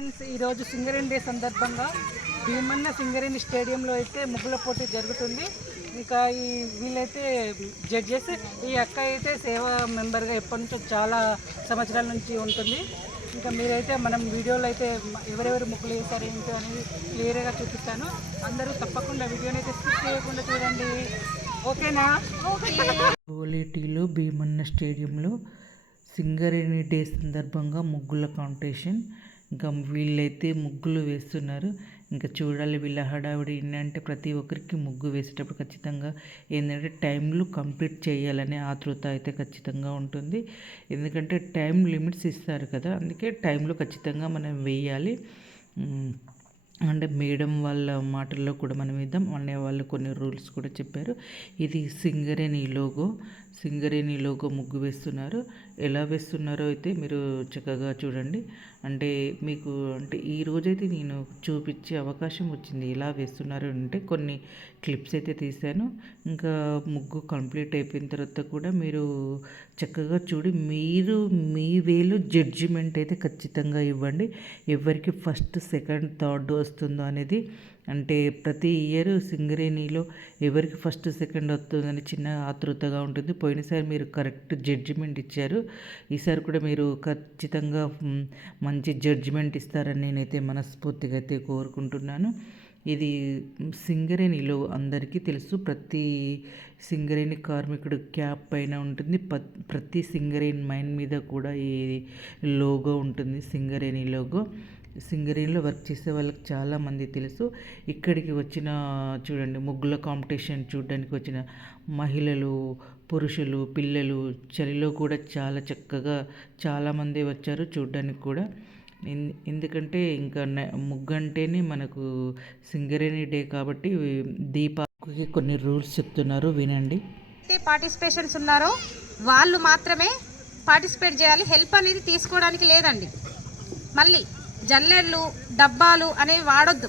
Friends, ఈరోజు Singareni day సందర్భంగా భీమన్న సింగరేణి స్టేడియంలో అయితే ముగ్గుల పోటీ జరుగుతుంది. ఇంకా వీళ్ళైతే జడ్జెస్. ఈ అక్క అయితే సేవా మెంబర్గా ఎప్పటి నుంచో చాలా సంవత్సరాల నుంచి ఉంటుంది. ఇంకా మీరైతే మనం వీడియోలో అయితే ఎవరెవరు ముగ్గులు వేశారు ఏంటో అనేది క్లియర్గా చూపిస్తాను. అందరూ తప్పకుండా వీడియోని అయితే స్కిప్ చేయకుండా చూడండి, ఓకేనా? క్వాలిటీలో భీమన్న స్టేడియంలో సింగరేణి డే సందర్భంగా ముగ్గుల కాంపిటీషన్. ఇంకా వీళ్ళైతే ముగ్గులు వేస్తున్నారు. ఇంకా చూడాలి వీళ్ళ హడావిడి ఏంటంటే ప్రతి ఒక్కరికి ముగ్గు వేసేటప్పుడు ఖచ్చితంగా ఏంటంటే టైంలు కంప్లీట్ చేయాలనే ఆతృత అయితే ఖచ్చితంగా ఉంటుంది. ఎందుకంటే టైం లిమిట్స్ ఇస్తారు కదా, అందుకే టైంలో ఖచ్చితంగా మనం వేయాలి. అంటే మేడం వాళ్ళ మాటల్లో కూడా మనం ఇద్దాం అనే వాళ్ళు కొన్ని రూల్స్ కూడా చెప్పారు. ఇది సింగరేణి లోగో ముగ్గు వేస్తున్నారు. ఎలా వేస్తున్నారో అయితే మీరు చక్కగా చూడండి. అంటే మీకు అంటే ఈరోజైతే నేను చూపించే అవకాశం వచ్చింది ఎలా వేస్తున్నారు అంటే కొన్ని క్లిప్స్ అయితే తీశాను. ఇంకా ముగ్గు కంప్లీట్ అయిపోయిన తర్వాత కూడా మీరు చక్కగా చూడి మీరు మీ వేలో జడ్జిమెంట్ అయితే ఖచ్చితంగా ఇవ్వండి. ఎవరికి ఫస్ట్ సెకండ్ థర్డ్ వస్తుందో అనేది. అంటే ప్రతి ఇయర్ సింగరేణిలో ఎవరికి ఫస్ట్ సెకండ్ వస్తుందని చిన్న ఆతృతగా ఉంటుంది. పోయినసారి మీరు కరెక్ట్ జడ్జిమెంట్ ఇచ్చారు. ఈసారి కూడా మీరు ఖచ్చితంగా మంచి జడ్జిమెంట్ ఇస్తారని నేనైతే మనస్ఫూర్తిగా అయితే కోరుకుంటున్నాను. ఇది సింగరేణిలో అందరికీ తెలుసు. ప్రతి సింగరేణి కార్మికుడు క్యాప్ పైన ఉంటుంది. ప్రతి సింగరేణి మైన్ మీద కూడా ఈ లోగో ఉంటుంది, సింగరేణి లోగో. సింగరేణిలో వర్క్ చేసే వాళ్ళకి చాలామంది తెలుసు. ఇక్కడికి వచ్చిన చూడండి ముగ్గుల కాంపిటీషన్ చూడడానికి వచ్చిన మహిళలు, పురుషులు, పిల్లలు చలిలో కూడా చాలా చక్కగా చాలామంది వచ్చారు చూడడానికి కూడా. ఎందుకంటే ఇంకా ముగ్గు అంటేనే మనకు సింగరేణి డే కాబట్టి దీపావళికి కొన్ని రూల్స్ చెప్తున్నారు, వినండి. పార్టిసిపేషన్స్ ఉన్నారో వాళ్ళు మాత్రమే పార్టిసిపేట్ చేయాలి. హెల్ప్ అనేది తీసుకోవడానికి లేదండి. మళ్ళీ జల్లెళ్ళు, డబ్బాలు అనేవి వాడొద్దు.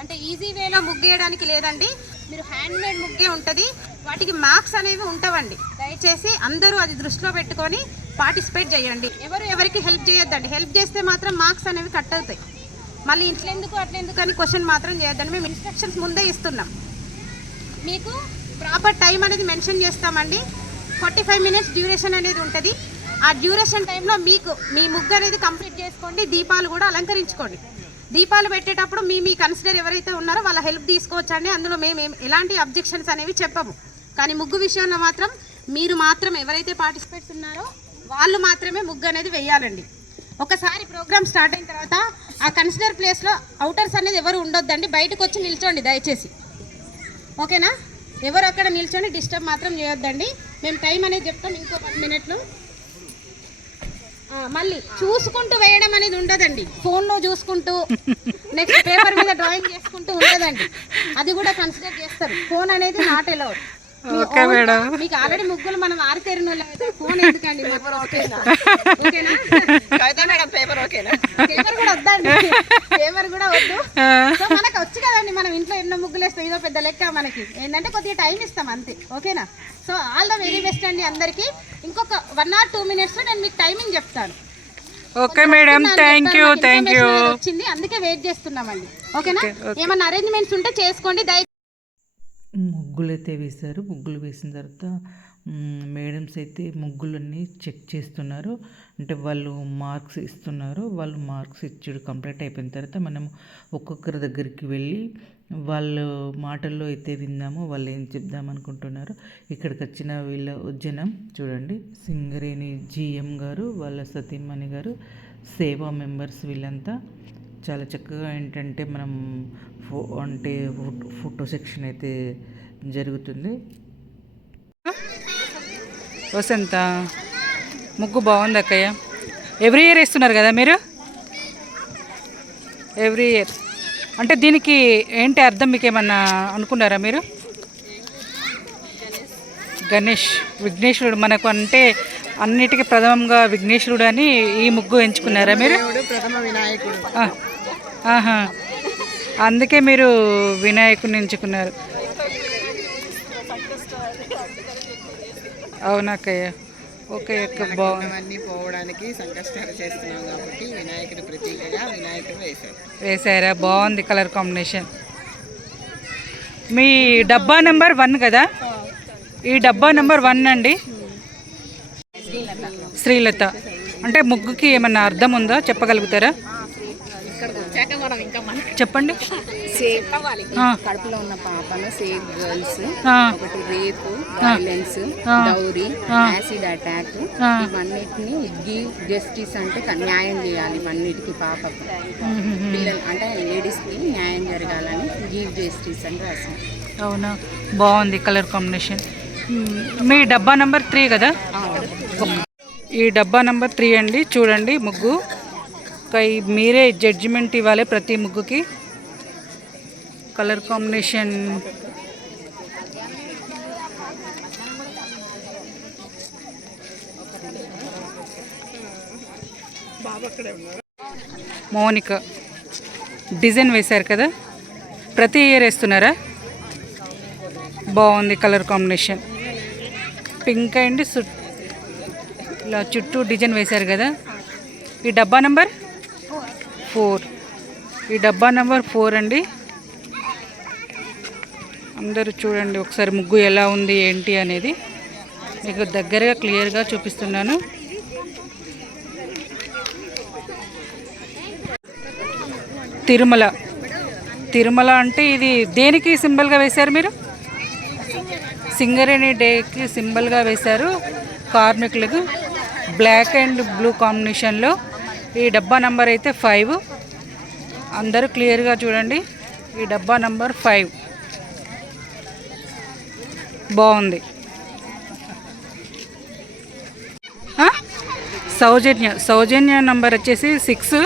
అంటే ఈజీ వేలో ముగ్గేయడానికి లేదండి. మీరు హ్యాండ్మేడ్ ముగ్గే ఉంటుంది, వాటికి మార్క్స్ అనేవి ఉండవండి. దయచేసి అందరూ అది దృష్టిలో పెట్టుకొని పార్టిసిపేట్ చేయండి. ఎవరికి హెల్ప్ చేయొద్దండి. హెల్ప్ చేస్తే మాత్రం మార్క్స్ అనేవి కట్ అవుతాయి. మళ్ళీ ఇట్లెందుకు అట్లెందుకు అని క్వశ్చన్ మాత్రం చేయొద్దండి. మేము ఇన్స్ట్రక్షన్స్ ముందే ఇస్తున్నాం. మీకు ప్రాపర్ టైం అనేది మెన్షన్ చేస్తామండి. 45 minutes డ్యూరేషన్ అనేది ఉంటుంది. ఆ డ్యూరేషన్ టైంలో మీకు మీ ముగ్గు అనేది కంప్లీట్ చేసుకోండి. దీపాలు కూడా అలంకరించుకోండి. దీపాలు పెట్టేటప్పుడు మీ కన్సిడర్ ఎవరైతే ఉన్నారో వాళ్ళ హెల్ప్ తీసుకోవచ్చండి. అందులో మేము ఎలాంటి అబ్జెక్షన్స్ అనేవి చెప్పము. కానీ ముగ్గు విషయంలో మాత్రం మీరు మాత్రం ఎవరైతే పార్టిసిపేట్స్ ఉన్నారో వాళ్ళు మాత్రమే ముగ్గు అనేది వేయాలండి. ఒకసారి ప్రోగ్రామ్ స్టార్ట్ అయిన తర్వాత ఆ కన్సిడర్ ప్లేస్లో అవుటర్స్ అనేది ఎవరు ఉండొద్దండి. బయటకు వచ్చి నిల్చోండి దయచేసి, ఓకేనా? ఎవరు అక్కడ నిల్చొని డిస్టర్బ్ మాత్రం చేయొద్దండి. మేము టైం అనేది చెప్తాం, ఇంకో 10 minutes. మళ్ళీ చూసుకుంటూ వేయడం అనేది ఉండదండి. ఫోన్లో చూసుకుంటూ నెక్స్ట్ పేపర్ మీద డ్రాయింగ్ చేసుకుంటూ ఉండదండి. అది కూడా కన్సిడర్ చేస్తారు. ఫోన్ అనేది నాట్ అలౌడ్. మీకు ఆల్రెడీ ముగ్గులు మనం ఆరితేరిన ఫోన్ ఎందుకండి? పేపర్ కూడా వద్దండి, పేపర్ కూడా వద్దు. సో మనకు వచ్చి కదండి, మనం ఇంట్లో ఎన్నో ముగ్గులు వేస్తాం. ఇదో పెద్ద లెక్క. మనకి ఏంటంటే కొద్దిగా టైం ఇస్తాం అంతే, ఓకేనా? So all the very best అండి అందరికి. ఇంకొక 1 or 2 minutes నేను మీకు టైమింగ్ చెప్తాను. Okay madam, thank you. వచ్చింది అందుకే వెయిట్ చేస్తున్నామండి, ఓకేనా? ఏమన్నా అరేంజ్మెంట్స్ ఉంటే చేసుకోండి. ముగ్గులు అయితే వేశారు. ముగ్గులు వేసిన తర్వాత మేడమ్స్ అయితే ముగ్గులన్నీ చెక్ చేస్తున్నారు. అంటే వాళ్ళు మార్క్స్ ఇస్తున్నారు. వాళ్ళు మార్క్స్ ఇచ్చాడు కంప్లీట్ అయిపోయిన తర్వాత మనం ఒక్కొక్కరి దగ్గరికి వెళ్ళి వాళ్ళ మాటల్లో అయితే విందాము, వాళ్ళు ఏం చెప్దామనుకుంటున్నారు. ఇక్కడికి వచ్చిన వీళ్ళ జనం చూడండి, సింగరేణి GM గారు, వాళ్ళ సతీమణి గారు, సేవా మెంబర్స్ వీళ్ళంతా చాలా చక్కగా ఏంటంటే మనం ఫోటో సెక్షన్ అయితే జరుగుతుంది. వసంత ముగ్గు బాగుంది అక్కయ్య. ఎవ్రీ ఇయర్ వేస్తున్నారు కదా మీరు? ఎవ్రీ ఇయర్ అంటే దీనికి ఏంటి అర్థం? మీకు ఏమన్నా అనుకున్నారా మీరు? గణేష్, విఘ్నేశ్వరుడు మనకు అంటే అన్నిటికీ ప్రథమంగా విఘ్నేశ్వరుడు అని ఈ ముగ్గు ఎంచుకున్నారా మీరు? ఆహా, అందుకే మీరు వినాయకుడిని ఎంచుకున్నారు. అవునా అక్కయ్య? ఓకే అక్క బాగుంది. అవన్నీ పోవడానికి సంకష్టాలు చేస్తున్నాం కాబట్టి వినాయకుడి ప్రతీకగా వినాయకుడు వేసారా? బాగుంది కలర్ కాంబినేషన్. మీ డబ్బా నెంబర్ 1 కదా? ఈ డబ్బా నెంబర్ 1 అండి. శ్రీలత అంటే ముగ్గుకి ఏమన్నా అర్థం ఉందా, చెప్పగలుగుతారా? చెప్పండి. కడుపులో ఉన్న పాపను సేవ్ గర్ల్స్, ఒకటి రేపు, వైలెన్స్, డౌరీ, యాసిడ్ అటాక్, ఇవన్నిటిని గివ్ జస్టిస్ అంటే న్యాయం చేయాలి. ఇవన్నిటికి పాపకు పిల్లలు అంటే లేడీస్ కి న్యాయం జరగాలని గివ్ జస్టిస్ అని రాసింది. అవునా, బాగుంది కలర్ కాంబినేషన్. మీ డబ్బా నెంబర్ 3 కదా? ఈ డబ్బా నెంబర్ 3 అండి. చూడండి ముగ్గు, మీరే జడ్జిమెంట్ ఇవ్వాలి ప్రతి ముగ్గుకి. కలర్ కాంబినేషన్ మౌనిక డిజైన్ వేశారు కదా? ప్రతి ఇయర్ వేస్తున్నారా? బాగుంది కలర్ కాంబినేషన్. పింక్ అండ్ ఇలా చుట్టూ డిజైన్ వేశారు కదా? ఈ డబ్బా నెంబర్ 4. ఈ డబ్బా నెంబర్ 4 అండి. అందరూ చూడండి ఒకసారి ముగ్గు ఎలా ఉంది ఏంటి అనేది మీకు దగ్గరగా క్లియర్గా చూపిస్తున్నాను. తిరుమల. తిరుమల అంటే ఇది దేనికి సింబల్గా వేశారు మీరు? సింగరేణి డేకి సింబల్గా వేశారు కార్మికులకు. బ్లాక్ అండ్ బ్లూ కాంబినేషన్లో. ఈ డబ్బా నంబర్ అయితే 5. అందరూ క్లియర్గా చూడండి. ఈ డబ్బా నంబర్ 5 బాగుంది. సౌజన్య నంబర్ వచ్చేసి 6.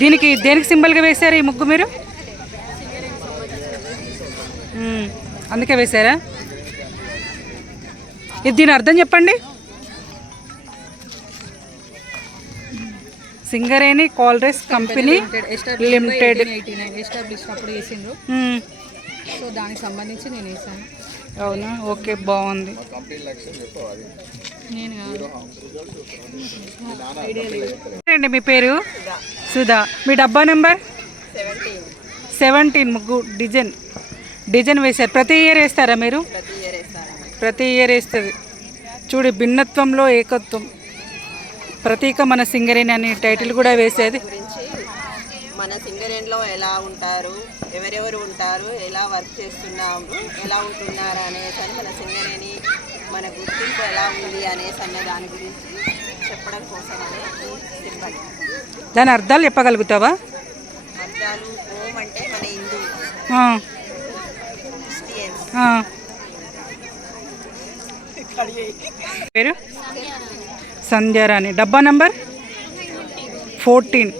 దేనికి సింబల్గా వేశారు ఈ ముగ్గు మీరు? అందుకే వేశారా? ఇది దీని అర్థం చెప్పండి. సింగరేణి కోల్డ్రెస్ కంపెనీ లిమిటెడ్ ఎస్టాబ్లిష్ అప్పుడు వేసిండ్రు, సో దానికి సంబంధించి నేను వేసాను. అవునా, ఓకే బాగుంది. అండి మీ పేరు? సుధా. మీ డబ్బా నెంబర్ 17. ముగ్గు డిజైన్ వేశారు. ప్రతి ఇయర్ వేస్తారా మీరు? ప్రతి ఇయర్ వేస్తుంది. చూడు, భిన్నత్వంలో ఏకత్వం ప్రతీక మన సింగరేణి అనే టైటిల్ కూడా వేసేది. మన సింగరేణిలో ఎలా ఉంటారు, ఎవరెవరు ఉంటారు, ఎలా వర్క్ చేస్తున్నాము, ఎలా ఉంటున్నారు అనేసి అని మన సింగరేణి మన గుర్తింపు ఎలా ఉంది అనేసి అన్న దాని గురించి చెప్పడం కోసం అనే సింబల్. దాని అర్థాలు చెప్పగలుగుతావా? అర్థాలు ఓం అంటే మన హిందూ, క్రిస్టియన్స్. పేరు సంధ్యారాణి. డబ్బా నంబర్ 14.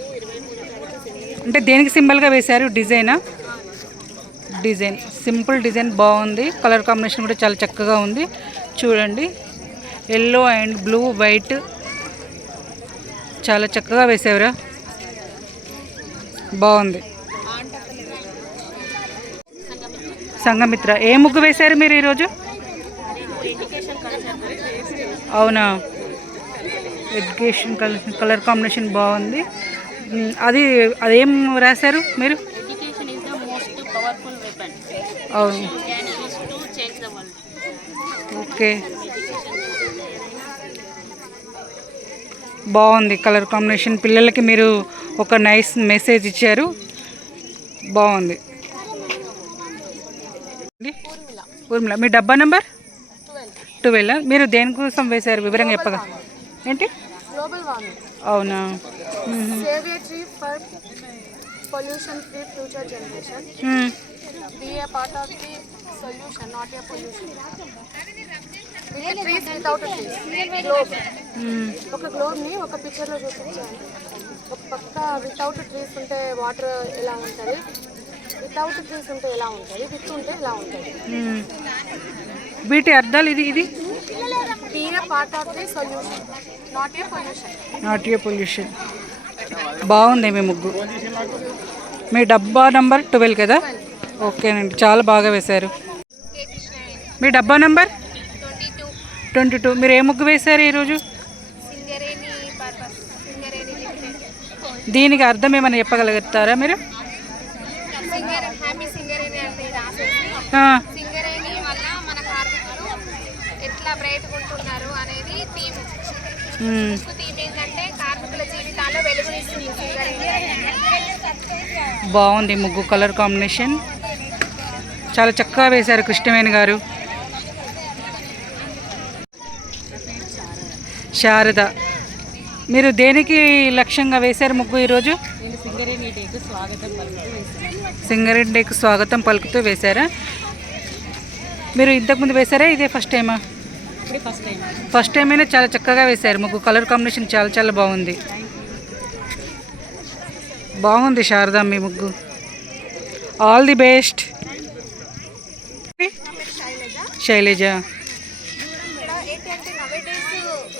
అంటే దేనికి సింబల్గా వేశారు? డిజైన్ సింపుల్ డిజైన్ బాగుంది. కలర్ కాంబినేషన్ కూడా చాలా చక్కగా ఉంది. చూడండి, ఎల్లో అండ్ బ్లూ వైట్ చాలా చక్కగా వేసావురా, బాగుంది. సంఘమిత్ర. ఏ ముగ్గు వేశారు మీరు ఈరోజు? అవునా, ఎడ్యుకేషన్ కలర్ కాంబినేషన్ బాగుంది. అదేం రాశారు మీరు? అవును, ఓకే బాగుంది కలర్ కాంబినేషన్. పిల్లలకి మీరు ఒక నైస్ మెసేజ్ ఇచ్చారు, బాగుంది. ఊర్మిళ. మీ డబ్బా నెంబర్ 12. మీరు దేనికోసం వేశారు వివరంగా చెప్పగా? ఏంటి? Global warming. అవునా. Save a tree for pollution free future generation. Be a part of the solution, not a pollution. With trees without trees. Globe. ఒక గ్లోబ్ని ఒక పిక్చర్లో చూపించాను. ఒక పక్క వితౌట్ ట్రీస్ ఉంటే వాటర్ ఎలా ఉంటుంది, వితౌట్ ట్రీస్ ఉంటే ఎలా ఉంటుంది, విత్ ఉంటే ఎలా ఉంటుంది. వీటి అర్థాలు ఇది be a part of the solution, not a pollution. బాగుంది మీ ముగ్గు. మీ డబ్బా నంబర్ 12 కదా? ఓకేనండి, చాలా బాగా వేశారు. మీ డబ్బా నంబర్ 22. మీరు ఏ ముగ్గు వేశారు ఈరోజు? Singareni purpose, Singareni limited. దీనికి అర్థం ఏమైనా చెప్పగలుగుతారా మీరు? హ్యాపీ సింగరేణి అంటే రాసేసి ఆ, సింగరేణి వల్ల మన కార్మికులు ఎట్లా బ్రైట్గా ఉంటున్నారు అనేది థీమ్. మ్, థీమ్ ఏంటంటే కార్మికుల జీవితాల్లో వెలుగునిస్తుంది సింగరేణి. బాగుంది ముగ్గు కలర్ కాంబినేషన్. చాలా చక్కగా వేశారు కృష్ణవేణి గారు. శారద, మీరు దేనికి లక్ష్యంగా వేశారు ముగ్గు ఈరోజు? సింగరేణి డేకు స్వాగతం పలుకుతూ వేశారా? మీరు ఇంతకుముందు వేశారా, ఇదే ఫస్ట్ టైమా? ఫస్ట్ టైం అయినా చాలా చక్కగా వేశారు ముగ్గు. కలర్ కాంబినేషన్ చాలా చాలా బాగుంది. బాగుంది శారద మీ ముగ్గు. All the best. శైలజ, ఇక్కడ ఏంటంటే నవేడేస్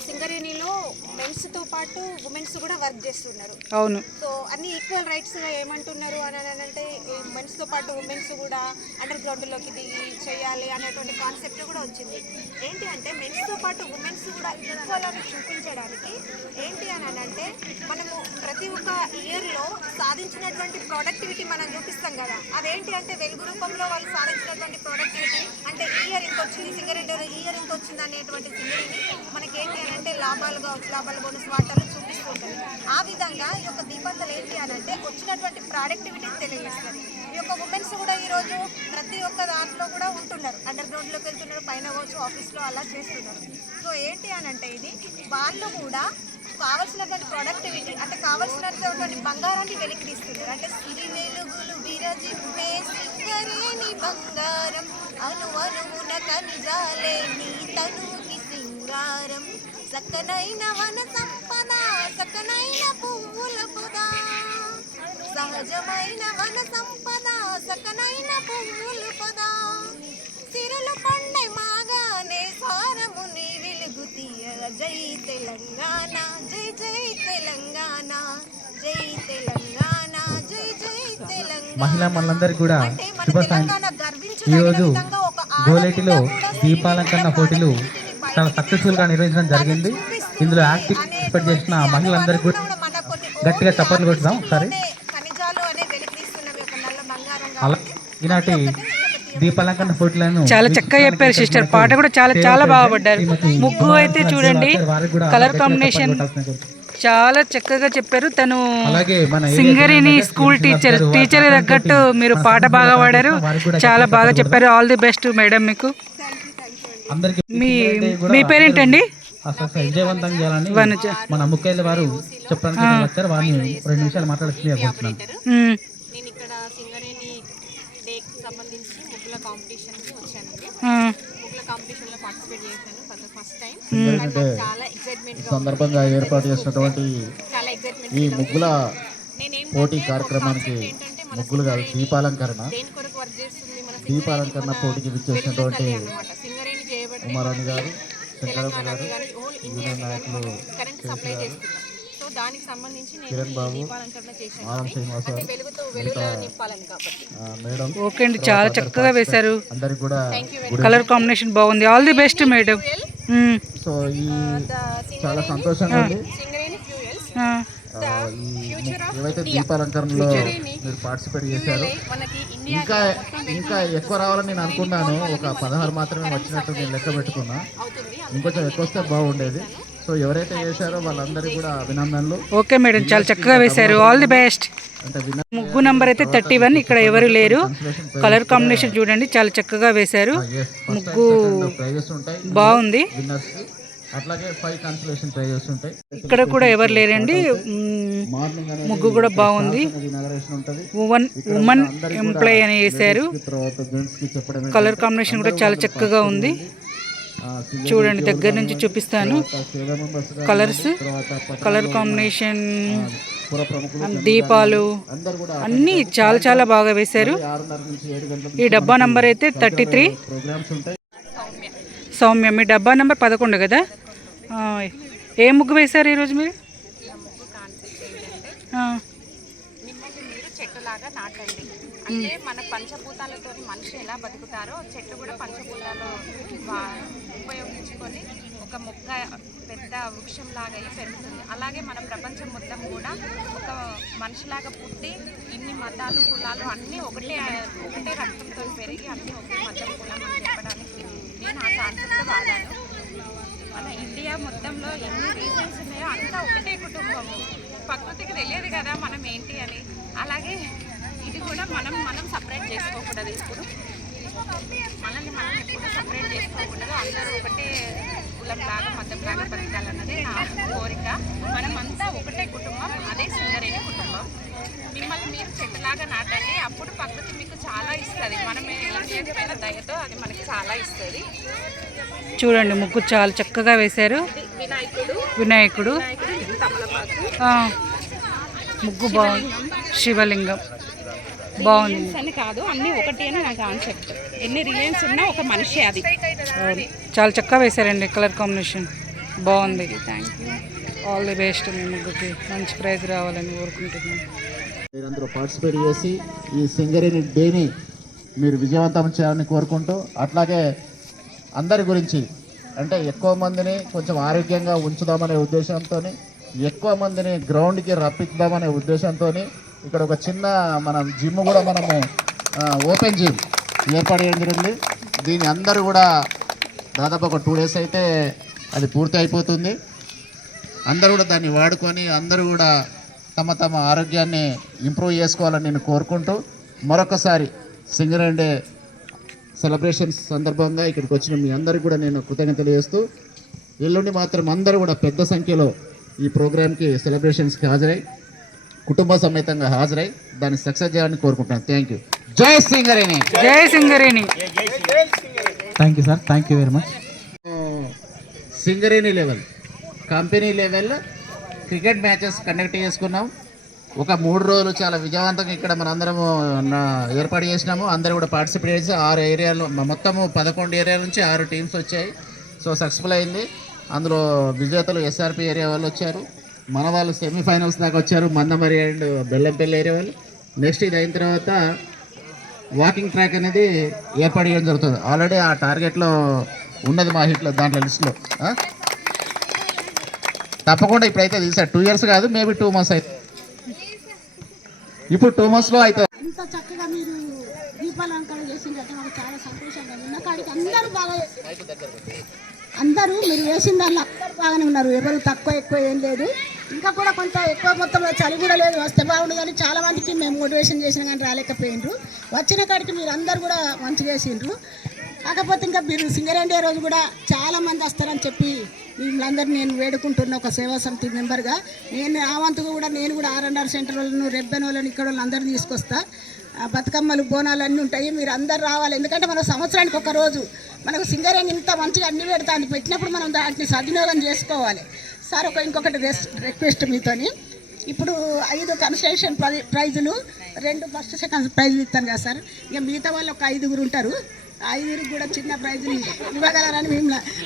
సింగరేణిలో మెన్స్తో పాటు ఉమెన్స్ కూడా వర్క్ చేస్తున్నారు. అవును. సో అన్ని ఈక్వల్ రైట్స్గా ఏమంటున్నారు అని అంటే మెన్స్తో పాటు ఉమెన్స్ కూడా అండర్ గ్రౌండ్లోకి దిగి చేయాలి అనేటువంటి కాన్సెప్ట్ కూడా వచ్చింది. ఏంటి అంటే మెన్స్తో పాటు ఉమెన్స్ కూడా ఈక్వల్ అని చూపించడానికి ఏంటి అని అంటే మనము ప్రతి ఒక్క ఇయర్లో సాధించినటువంటి ప్రొడక్టివిటీ మనం చూపిస్తాం కదా. అదేంటి అంటే వెలుగు రూపంలో వాళ్ళు సాధించినటువంటి ప్రొడక్టివిటీ అంటే ఈ ఇయర్ ఇంత వచ్చింది సింగరేణి, ఈ ఇయర్ ఇంత వచ్చింది అనేటువంటి సింగరేణి మనకేంటి అని అంటే లాభాలు కావచ్చు, లాభాలు బోనస్ వాటాలు చూపిస్తూ ఉంటుంది. ఆ విధంగా ఈ యొక్క దీపావళి ఏంటి అని అంటే వచ్చినటువంటి ప్రొడక్టివిటీని తెలియజేస్తుంది. ఈ యొక్క ఉమెన్స్ కూడా ఈరోజు ప్రతి ఒక్క దాంట్లో కూడా ఉంటున్నారు, అండర్ గ్రౌండ్లోకి వెళ్తున్నారు, పైన కావచ్చు ఆఫీస్లో అలా చేస్తున్నారు. సో ఏంటి అని అంటే ఇది వాళ్ళు కూడా కావాల్సినటువంటి ప్రొడక్టివిటీ అంటే కావాల్సినటువంటి బంగారాన్ని వెలికిస్తున్నారు. అంటే సిరి వెలుగులు విరజింపే సింగరేణి బంగారం, అనువనువున ఖనిజాలే నీ తనుకి సింగారం, సకనైన వన సంపద సకనైన పువ్వుల పొద, సహజమైన వన సంపద సకనైన పువ్వుల పొద, సిరులు పండే మాగానే సారము నీ వెలుగు తీయగ. జై తెలంగాణ, జై జై తెలంగాణ, జై తెలంగాణ, జై జై తెలంగాణ. మహిళా మనందరికీ కూడా అంటే మన శుభ తెలంగాణ సాయంత్రం. గర్వించదగిన ఈరోజు విధంగా ఒక గోలేటిలో దీపాలంకరణ పోటీలు చాలా సక్సెస్ఫుల్గా నిర్వహించడం జరిగింది. ఇందులో యాక్టివ్ పార్టిసిపేట్ చేసిన మహిళలందరికీ కూడా గట్టిగా చప్పట్లు కొట్టుదాం సరే. ఖనిజాలు అనే వెలికిస్తున్నవి ఒక నల్ల బంగారం అలా ఈనాటి దీపాలంకరణ పోటీలను చాలా చక్కగా చెప్పారు సిస్టర్. పాట కూడా చాలా చాలా బాగా పడ్డారు. ముగ్గు అయితే చూడండి, కలర్ కాంబినేషన్ చాలా చక్కగా చెప్పారు. తను అలాగే మన సింగరేణి స్కూల్ టీచర్ తగ్గట్టు మీరు పాట బాగా పాడారు, చాలా బాగా చెప్పారు. ఆల్ ది బెస్ట్ మేడం మీకు. అందరికీ మీ పేరేంటండి? విజయవంతం చేయాలని వనజ. మన ముఖ్యుల వారు చెప్పడానికి వచ్చారు. వారిని 2 నిమిషాలు మాట్లాడుతున్నాను. నేను ఇక్కడ సింగరేణి డేకి సంబంధించి ముగ్గుల కాంపిటీషన్కి వచ్చానండి. ముగ్గుల కాంపిటీషన్లో పార్టిసిపేట్ చేశాను ఫస్ట్ టైం. చాలా ఎక్సైట్మెంట్ సందర్భంగా ఏర్పాటు చేసినటువంటి చాలా ఎక్సైట్మెంట్ ఈ ముగ్గుల పోటీ కార్యక్రమానికి ముగ్గులు కాదు దీపాలంకరణ దేని కొరకు వర్క్ చేస్తుంది మన దీపాలంకరణ పోటీకి విచ్చేసినటువంటి అన్నమాట. సింగరేణి చేయబట్టి ఉమారాణి గారు, శంకరప్ప గారు, యూనియన్ నాయకులు కరెంట్ సప్లై చేస్తున్నాం. సో దానికి సంబంధించి నేను కిరణ్ బాబు, దీపాలంకరణ చేశాను. ఆరం శ్రీనివాస గారు, వెలుగుతో వెలుగులో నింపాలని కాబట్టి. మేడం ఓకే అండి, చాలా చక్కగా వేశారు. అందరికి కూడా కలర్ కాంబినేషన్ బాగుంది. All the best madam. So ఈ చాలా సంతోషంగా ఉంది. సింగరేణి ఫ్యూయల్స్ ఏవైతే దీపాలంకరణలో మీరు పార్టిసిపేట్ చేశారో మనకి ఇంకా ఎక్కువ రావాలని నేను అనుకున్నాను. ఒక 16 మాత్రమే వచ్చినట్టు నేను లెక్క పెట్టుకున్నా. ఇంకొంచెం ఎక్కువ వస్తే బాగుండేది. సో ఎవరైతే చేశారో వాళ్ళందరికీ కూడా అభినందనలు. ఓకే మేడం, చాలా చక్కగా వేశారు. All the best. అంటే ముగ్గు నంబర్ అయితే 31. ఇక్కడ ఎవరు లేరు. కలర్ కాంబినేషన్ చూడండి, చాలా చక్కగా వేశారు. ముగ్గు ప్రైజెస్ ఉంటాయి బాగుంది. విన్నర్స్ కి. అట్లాగే 5 కన్సలేషన్ ప్రైజెస్ ఉంటాయి. ఇక్కడ కూడా ఎవరు లేరండి. మార్నింగ్ అనేది ముగ్గు కూడా బాగుంది. ఇనాగరేషన్ ఉంటుంది. ఉమెన్ ఎంప్లాయ్ అని వేశారు. తర్వాత జెంట్స్ కి చెప్పడం కలర్ కాంబినేషన్ కూడా చాలా చక్కగా ఉంది. చూడండి, దగ్గర నుంచి చూపిస్తాను. కలర్స్, కలర్ కాంబినేషన్, దీపాలు అన్నీ చాలా చాలా బాగా వేశారు. ఈ డబ్బా నంబర్ అయితే 33. సౌమ్య, మీ డబ్బా నెంబర్ 11 కదా. ఏ ముగ్గు వేశారు ఈరోజు మీరు? నిమ్మకి మీరు చెట్టులాగా నాటండి. అంటే మన పంచభూతాలతో మనిషి ఎలా బతుకుతారో చెట్టు కూడా పంచభూతాలు ఉపయోగించుకొని ఒక మొక్క పెద్ద వృక్షంలాగా పెరుగుతుంది. అలాగే మన ప్రపంచం మొత్తం కూడా ఒక మనిషిలాగా పుట్టి ఇన్ని మతాలు కులాలు అన్నీ ఒకటే రక్తంతో పెరిగి అన్నీ ఒకే మతం కులం అని చెప్పడానికి నేను ఆ కాన్సెప్ట్ వాడాను. మన ఇండియా మొత్తంలో ఎన్ని రీజన్స్ ఉన్నాయో అంతా ఒకటే కుటుంబము. ప్రకృతికి తెలియదు కదా మనం ఏంటి అని. అలాగే ఇది కూడా మనం సపరేట్ చేసుకోకూడదు. ఇప్పుడు మనల్ని మనం ఎప్పుడు సపరేట్ చేసుకోకూడదు. అందరూ ఒకటే కులంలాగా మతంలాగా బతకాలన్నది నా కోరిక. మనమంతా ఒకటే కుటుంబం, అదే సింగరేణి కుటుంబం. మిమ్మల్ని మీరు చెట్టులాగా నాటండి, అప్పుడు ప్రకృతి మీకు చాలా ఇస్తుంది. మనం చేతిపైన దయతో అది మనకి చాలా ఇస్తుంది. చూడండి ముగ్గు చాలా చక్కగా వేశారు. వినాయకుడు ముగ్గు బాగుంది. శివలింగం బాగుంది అని కాదు, అన్నీ ఒకటి అని నా కాన్సెప్ట్. ఎన్ని రిలయన్స్ ఉన్నా ఒక మనిషి అది. చాలా చక్కగా వేశారండి. కలర్ కాంబినేషన్ బాగుంది. Thank you. All the best మీ ముగ్గుకి. మంచి ప్రైజ్ రావాలని కోరుకుంటున్నాను. మీరందరూ పార్టిసిపేట్ చేసి ఈ సింగరేణి డేని మీరు విజయవంతం చేయాలని కోరుకుంటూ, అట్లాగే అందరి గురించి అంటే ఎక్కువ మందిని కొంచెం ఆరోగ్యంగా ఉంచుదామనే ఉద్దేశంతో, ఎక్కువ మందిని గ్రౌండ్కి రప్పిద్దామనే ఉద్దేశంతో ఇక్కడ ఒక చిన్న మనం జిమ్ కూడా మనము ఓపెన్ జిమ్ ఏర్పాటు చేయడం జరిగింది. దీని అందరూ కూడా దాదాపు ఒక 2 days అయితే అది పూర్తి అయిపోతుంది. అందరూ కూడా దాన్ని వాడుకొని అందరూ కూడా తమ తమ ఆరోగ్యాన్ని ఇంప్రూవ్ చేసుకోవాలని నేను కోరుకుంటూ, మరొకసారి సింగరేణి డే సెలబ్రేషన్స్ సందర్భంగా ఇక్కడికి వచ్చిన మీ అందరికీ కూడా నేను కృతజ్ఞతలు తెలియజేస్తూ, ఎల్లుండి మాత్రం అందరూ కూడా పెద్ద సంఖ్యలో ఈ ప్రోగ్రామ్కి సెలబ్రేషన్స్కి హాజరై కుటుంబ సమేతంగా హాజరై దాన్ని సక్సెస్ చేయాలని కోరుకుంటున్నాను. Thank you. జై సింగరేణి. జై Singareni. Thank you sir, thank you very much. Singareni level, company level cricket matches conduct చేసుకున్నాం. ఒక 3 రోజులు చాలా విజయవంతంగా ఇక్కడ మనందరము ఏర్పాటు చేసినాము. అందరూ కూడా పార్టిసిపేట్ చేసి 6 ఏరియాలు, మొత్తము 11 ఏరియాల నుంచి 6 టీమ్స్ వచ్చాయి. సో సక్సెస్ఫుల్ అయింది. అందులో విజేతలు ఎస్ఆర్పి ఏరియా వాళ్ళు వచ్చారు. మన వాళ్ళు సెమీఫైనల్స్ దాకా వచ్చారు, మందమరి అండ్ బెల్లంపల్లి ఏరియా వాళ్ళు. నెక్స్ట్ ఇది అయిన తర్వాత వాకింగ్ ట్రాక్ అనేది ఏర్పాటు చేయడం జరుగుతుంది. ఆల్రెడీ ఆ టార్గెట్లో ఉన్నది మా హిట్లో, దాంట్లో లిస్ట్లో. తప్పకుండా ఇప్పుడైతే తీసారు. 2 years కాదు, మేబీ 2 months అయితే. ఇప్పుడు 2 monthsలో అయితే. ఇంత చక్కగా మీరు దీపాలంకరణ చేసిందంటే మాకు చాలా సంతోషంగా ఉన్న కాడికి అందరూ బాగా అందరూ మీరు వేసిన దానిలో అందరూ బాగానే ఉన్నారు. ఎవరు తక్కువ ఎక్కువ ఏం లేదు. ఇంకా కూడా కొంత ఎక్కువ మొత్తంలో చలి కూడా లేదు, వస్తే బాగుండు కానీ చాలా మందికి మేము మోటివేషన్ చేసినా కానీ రాలేకపోయినరు. వచ్చిన కాడికి మీరు అందరు కూడా మంచిగా వేసిండ్రు. కాకపోతే ఇంకా మీరు సింగరేణి డే రోజు కూడా చాలామంది వస్తారని చెప్పి వీళ్ళందరూ నేను వేడుకుంటున్న ఒక సేవా సమితి మెంబర్గా. నేను ఆ వంతుగా కూడా నేను కూడా R&R సెంటర్ వాళ్ళను, రెబ్బెన్ వాళ్ళని, ఇక్కడ వాళ్ళు అందరూ తీసుకొస్తా. బతుకమ్మలు బోనాలు అన్నీ ఉంటాయి, మీరు అందరు రావాలి. ఎందుకంటే మనం సంవత్సరానికి ఒక రోజు మనకు సింగరేణి ఇంత మంచిగా అన్ని పెడతాను పెట్టినప్పుడు మనం దాన్ని సద్వినియోగం చేసుకోవాలి. సార్ ఇంకొకటి రిక్వెస్ట్ మీతోని, ఇప్పుడు 5 కన్స్ట్రక్షన్ ప్రైజులు, 2 ఫస్ట్ సెకండ్ ప్రైజులు ఇస్తాను కదా సార్. ఇక మిగతా వాళ్ళు ఒక 5 ఉంటారు. 5 కూడా చిన్న ప్రైజులు ఇవ్వగలరని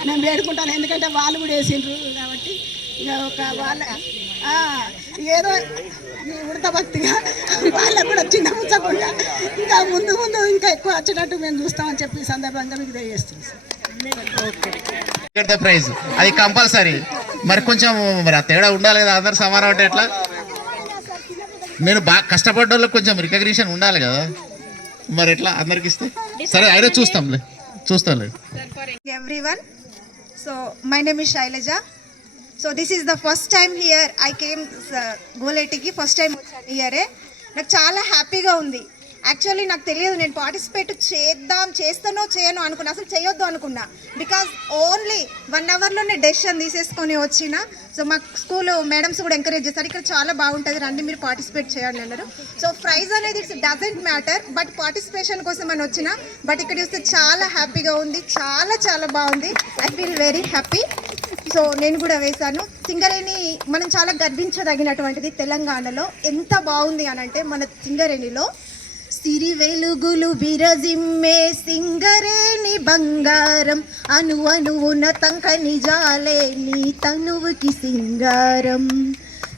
నేను వేడుకుంటాను. ఎందుకంటే వాళ్ళు కూడా వేసిండ్రు కాబట్టి ఇక ఒక వాళ్ళ ఏదో ఉడత భక్తిగా వాళ్ళకు కూడా చిన్న ఉంచకుండా ఇంకా ముందు ఇంకా ఎక్కువ వచ్చేటట్టు మేము చూస్తామని చెప్పి ఈ సందర్భంగా మీకు తెలియజేస్తుంది సార్. ప్రైజ్ అది కంపల్సరీ. మరి కొంచెం మరి ఆ తేడా ఉండాలి కదా, అందరు సమానం అంటే ఎట్లా? నేను బాగా కష్టపడ్డ వాళ్ళకి కొంచెం రికగ్నిషన్ ఉండాలి కదా, మరి ఎట్లా అందరికి ఇస్తే? సరే అయినా చూస్తాంలే. Everyone, so my name is Shailaja. So this is the first time here I came Goletiki, first time here. నాకు చాలా హ్యాపీగా ఉంది. యాక్చువల్లీ నాకు తెలియదు, నేను పార్టిసిపేట్ చేస్తానో చేయను అనుకున్నా, అసలు చేయొద్దు అనుకున్నా. బికాజ్ ఓన్లీ 1 hourలోనే డెసిషన్ తీసేసుకొని వచ్చిన. సో మా స్కూల్ మేడమ్స్ కూడా ఎంకరేజ్ చేస్తారు, ఇక్కడ చాలా బాగుంటుంది రండి మీరు పార్టిసిపేట్ చేయండి అన్నారు. సో ప్రైజ్ అనేది it's doesn't matter, but participation కోసం అని వచ్చిన. బట్ ఇక్కడ చూస్తే చాలా హ్యాపీగా ఉంది, చాలా చాలా బాగుంది. I feel very happy. So నేను కూడా వేశాను. సింగరేణి మనం చాలా గర్వించదగినటువంటిది. తెలంగాణలో ఎంత బాగుంది అని అంటే, మన సింగరేణిలో సిరి వెలుగులు విరజిమ్మే సింగరేణి బంగారం, అణువున తంక నిజాలే నీ తనువుకి సింగారం.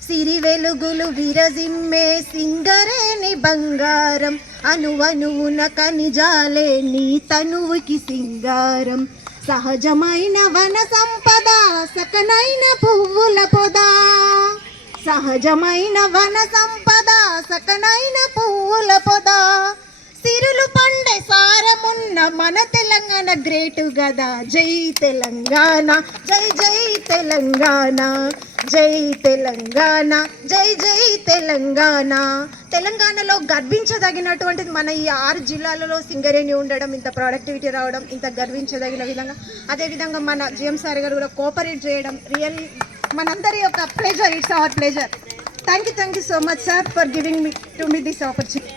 సిరి వెలుగులు విరజిమ్మే సింగరేణి బంగారం, అణువున ఖనిజాలే నీ తనువుకి సింగారం. సహజమైన వన సంపద సకనైన పువ్వుల పొద, సహజమైన వన సంపద సకనైన పువ్వుల పొద, సిరులు పండే సారమున్న మన తెలంగాణ గ్రేటు గదా. జై తెలంగాణ, జై జై తెలంగాణ, జై తెలంగాణ, జై జై తెలంగాణ. తెలంగాణలో గర్వించదగినటువంటిది మన ఈ 6 జిల్లాలలో సింగరేణి ఉండడం, ఇంత ప్రొడక్టివిటీ రావడం, ఇంత గర్వించదగిన విధంగా. అదేవిధంగా మన జిఎం సార్ గారు కూడా కోఆపరేట్ చేయడం రియల్ మనందరి యొక్క pleasure. It's our pleasure. Thank you so much sir for giving me this opportunity.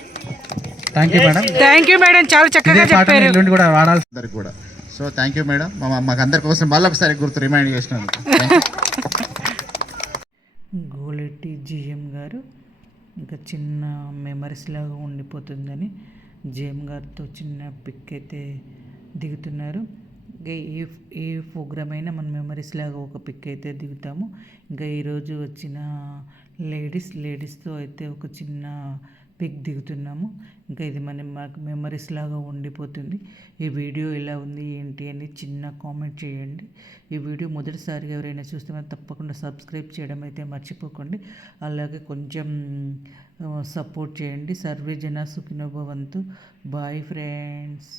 Thank you madam. Thank you madam, చాలా చక్కగా చెప్పారు. ఎల్లుండి కూడా వాడాల్సి అందరికి కూడా. సో థ్యాంక్ యూ మేడం, మాకు అందరి కోసం మళ్ళీ ఒకసారి గుర్తు రిమైండ్ చేసినందుకు. గోలెట్టి జిఎం గారు ఇంకా చిన్న మెమరీస్ లాగా ఉండిపోతుందని జిఎం గారితో చిన్న పిక్ అయితే దిగుతున్నారు. ఇంకా ఏ ప్రోగ్రామ్ అయినా మన మెమరీస్ లాగా ఒక పిక్ అయితే దిగుతాము. ఇంకా ఈరోజు వచ్చిన లేడీస్తో అయితే ఒక చిన్న పిక్ దిగుతున్నాము. ఇంకా ఇది మాకు మెమరీస్ లాగా ఉండిపోతుంది. ఈ వీడియో ఎలా ఉంది ఏంటి అని చిన్న కామెంట్ చేయండి. ఈ వీడియో మొదటిసారిగా ఎవరైనా చూస్తే తప్పకుండా సబ్స్క్రైబ్ చేయడం అయితే మర్చిపోకండి. అలాగే కొంచెం సపోర్ట్ చేయండి. సర్వే జన సుఖినో భవంతు. Bye friends.